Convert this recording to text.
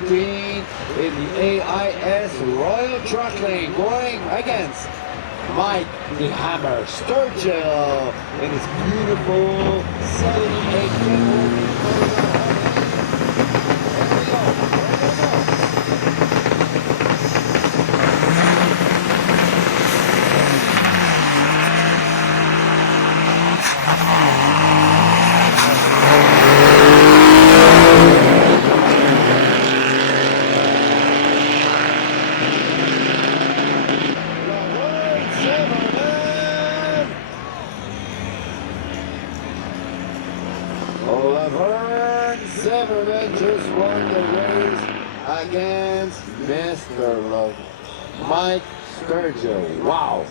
15 in the AIS Royal Truck Lane, going against Mike the Hammer Sturgill in his beautiful 78 Kenworth. Laverne Zimmerman just won the race against Mr. Mike Sturgill. Wow.